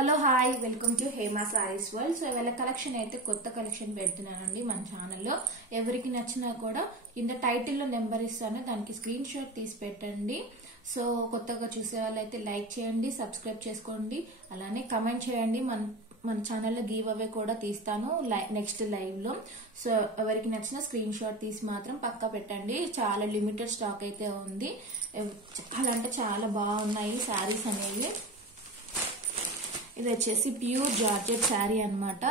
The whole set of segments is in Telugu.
Hello hi welcome to Hema saris world. So ఇవాళ కలెక్షన్ అయితే కొత్త కలెక్షన్ పెడుతున్నానండి మన ఛానల్లో. ఎవరికి నచ్చినా కూడా కింద టైటిల్లో నెంబర్ ఇస్తాను, దానికి స్క్రీన్ షాట్ తీసి పెట్టండి. సో కొత్తగా చూసే వాళ్ళైతే లైక్ చేయండి, సబ్స్క్రైబ్ చేసుకోండి, అలానే కమెంట్ చేయండి. మన ఛానల్లో గివ్ అవే కూడా తీస్తాను నెక్స్ట్ లైవ్ లో. సో ఎవరికి నచ్చిన స్క్రీన్ షాట్ తీసి మాత్రం పక్కా పెట్టండి. చాలా లిమిటెడ్ స్టాక్ అయితే ఉంది. చాలా అంటే చాలా బాగున్నాయి శారీస్ అనేవి. ఇది వచ్చేసి ప్యూర్ జార్జెట్ శారీ అన్నమాట.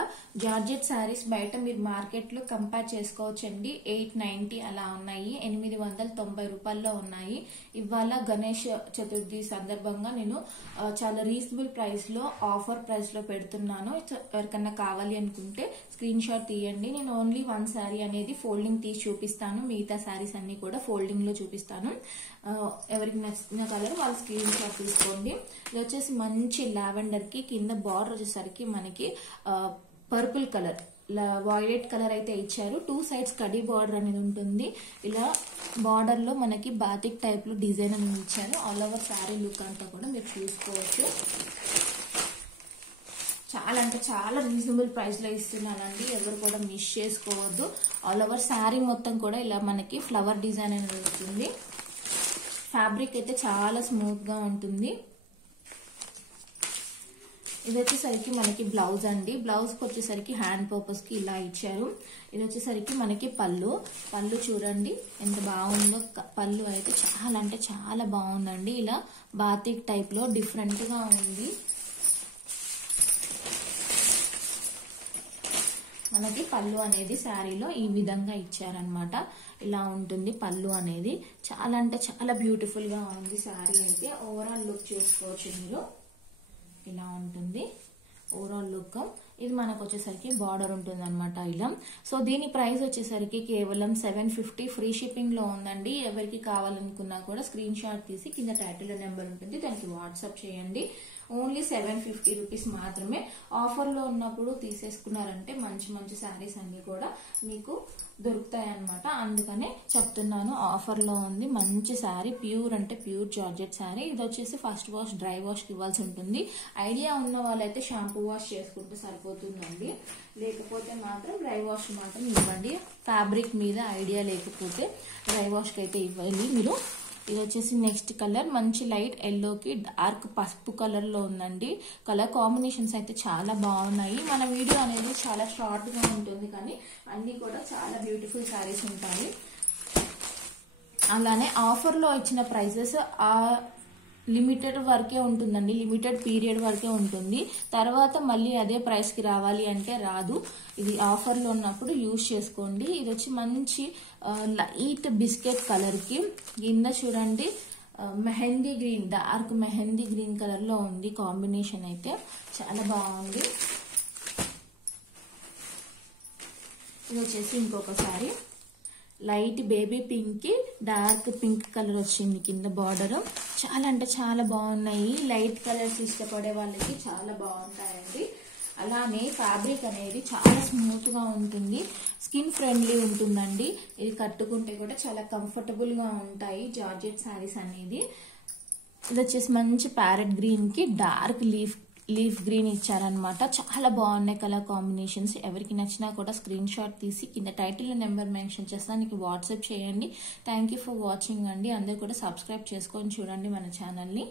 జార్జెట్ శారీస్ బయట మీరు మార్కెట్ లో కంపేర్ చేసుకోవచ్చండి. 890 అలా ఉన్నాయి, 890 రూపాయల్లో ఉన్నాయి. ఇవాళ గణేష్ చతుర్థి సందర్భంగా నేను చాలా రీజనబుల్ ప్రైస్ లో ఆఫర్ ప్రైస్ లో పెడుతున్నాను. ఎవరికన్నా కావాలి అనుకుంటే స్క్రీన్ షాట్ తీయండి. నేను ఓన్లీ వన్ శారీ అనేది ఫోల్డింగ్ తీసి చూపిస్తాను, మిగతా శారీస్ అన్ని కూడా ఫోల్డింగ్ లో చూపిస్తాను. ఎవరికి నచ్చిన కలర్ వాళ్ళు స్క్రీన్ షాట్ తీసుకోండి. ఇది వచ్చేసి మంచి లావెండర్ కి కింద బార్డర్ వచ్చేసరికి మనకి పర్పుల్ కలర్, వైలెట్ కలర్ అయితే ఇచ్చారు. 2 సైడ్స్ కడీ బార్డర్ అనేది ఉంటుంది. ఇలా బార్డర్ లో మనకి బాతిక్ టైప్ లో డిజైన్ అనేది ఇచ్చారు. ఆల్ ఓవర్ శారీ లుక్ అంతా కూడా మీరు చూసుకోవచ్చు. చాలా అంటే చాలా రీజనబుల్ ప్రైస్ లో ఇస్తున్నానండి, ఎవరు కూడా మిస్ చేసుకోవద్దు. ఆల్ ఓవర్ శారీ మొత్తం కూడా ఇలా మనకి ఫ్లవర్ డిజైన్ అనేది వస్తుంది. ఫ్యాబ్రిక్ అయితే చాలా స్మూత్ గా ఉంటుంది. ఇది వచ్చేసరికి మనకి బ్లౌజ్ అండి. బ్లౌజ్ కి వచ్చేసరికి హ్యాండ్ పర్పస్ కి ఇలా ఇచ్చారు. ఇది వచ్చేసరికి మనకి పళ్ళు చూడండి ఎంత బాగుందో. పళ్ళు అయితే చాలా అంటే చాలా బాగుందండి. ఇలా బాతిక్ టైప్ లో డిఫరెంట్ గా ఉంది. మనకి పళ్ళు అనేది శారీలో ఈ విధంగా ఇచ్చారనమాట. ఇలా ఉంటుంది పళ్ళు అనేది. చాలా అంటే చాలా బ్యూటిఫుల్ గా ఉంది శారీ అయితే. ఓవరాల్ లుక్ చూసుకోవచ్చు మీరు. ఇలా ఉంటుంది ఓవరాల్ లుక్. ఇది మనకు వచ్చేసరికి బార్డర్ ఉంటుంది అనమాట ఇలా. సో దీని ప్రైస్ వచ్చేసరికి కేవలం 750 ఫ్రీ షిప్పింగ్ లో ఉందండి. ఎవరికి కావాలనుకున్నా కూడా స్క్రీన్ షాట్ తీసి కింద టైటిల్ నెంబర్ ఉంటుంది, దానికి వాట్సాప్ చేయండి. ఓన్లీ 750 రూపీస్ మాత్రమే. ఆఫర్ లో ఉన్నప్పుడు తీసేసుకున్నారంటే మంచి మంచి శారీస్ అన్ని కూడా మీకు దొరుకుతాయి అనమాట. అందుకనే చెప్తున్నాను, ఆఫర్ లో ఉంది మంచి శారీ. ప్యూర్ అంటే ప్యూర్ జార్జెట్ శారీ. ఇది వచ్చేసి ఫస్ట్ వాష్ డ్రై వాష్ ఇవ్వాల్సి ఉంటుంది. ఐడియా ఉన్న వాళ్ళైతే షాంపూ వాష్ చేసుకుంటే సరిపోతుందండి, లేకపోతే మాత్రం డ్రై వాష్ మాత్రం ఇవ్వండి. ఫ్యాబ్రిక్ మీద ఐడియా లేకపోతే డ్రై వాష్ కి అయితే ఇవ్వాలి మీరు. ఇది వచ్చేసి నెక్స్ట్ కలర్ మంచి లైట్ ఎల్లోకి డార్క్ పసుపు కలర్ లో ఉందండి. కలర్ కాంబినేషన్స్ అయితే చాలా బాగున్నాయి. మన వీడియో అనేది చాలా షార్ట్ గా ఉంటుంది, కానీ అన్ని కూడా చాలా బ్యూటిఫుల్ శారీస్ ఉంటాయి. అలానే ఆఫర్ లో ఇచ్చిన ప్రైసెస్ ఆ లిమిటెడ్ వరకే ఉంటుందండి, లిమిటెడ్ పీరియడ్ వరకే ఉంటుంది. తర్వాత మళ్ళీ అదే ప్రైస్ కి రావాలి అంటే రాదు. ఇది ఆఫర్ లో ఉన్నప్పుడు యూజ్ చేసుకోండి. ఇది వచ్చి మంచి లైట్ బిస్కెట్ కలర్ కి కింద చూడండి mehndi green, dark mehndi green colour లో ఉంది. కాంబినేషన్ అయితే చాలా బాగుంది. ఇది వచ్చేసి ఇంకొకసారి లైట్ బేబీ పింక్ కి డార్క్ పింక్ కలర్ వచ్చింది కింద బార్డర్. చాలా అంటే చాలా బాగున్నాయి. లైట్ కలర్స్ ఇష్టపడే వాళ్ళకి చాలా బాగుంటాయండి. అలానే ఫ్యాబ్రిక్ అనేది చాలా స్మూత్ గా ఉంటుంది, స్కిన్ ఫ్రెండ్లీ ఉంటుందండి. ఇది కట్టుకుంటే కూడా చాలా కంఫర్టబుల్ గా ఉంటాయి జార్జెట్ శారీస్ అనేది. ఇది వచ్చేసి మంచి ప్యారెట్ గ్రీన్ కి డార్క్ లీఫ్ గ్రీన్ ఇచ్చారనమాట. చాలా బాగున్నాయి కలర్ కాంబినేషన్స్. ఎవరికి నచ్చినా కూడా స్క్రీన్ షాట్ తీసి కింద టైటిల్ నెంబర్ మెన్షన్ చేస్తానికి వాట్సాప్ చేయండి. థ్యాంక్ యూ ఫర్ వాచింగ్ అండి. అందరూ కూడా సబ్స్క్రైబ్ చేసుకొని చూడండి మన ఛానల్ని.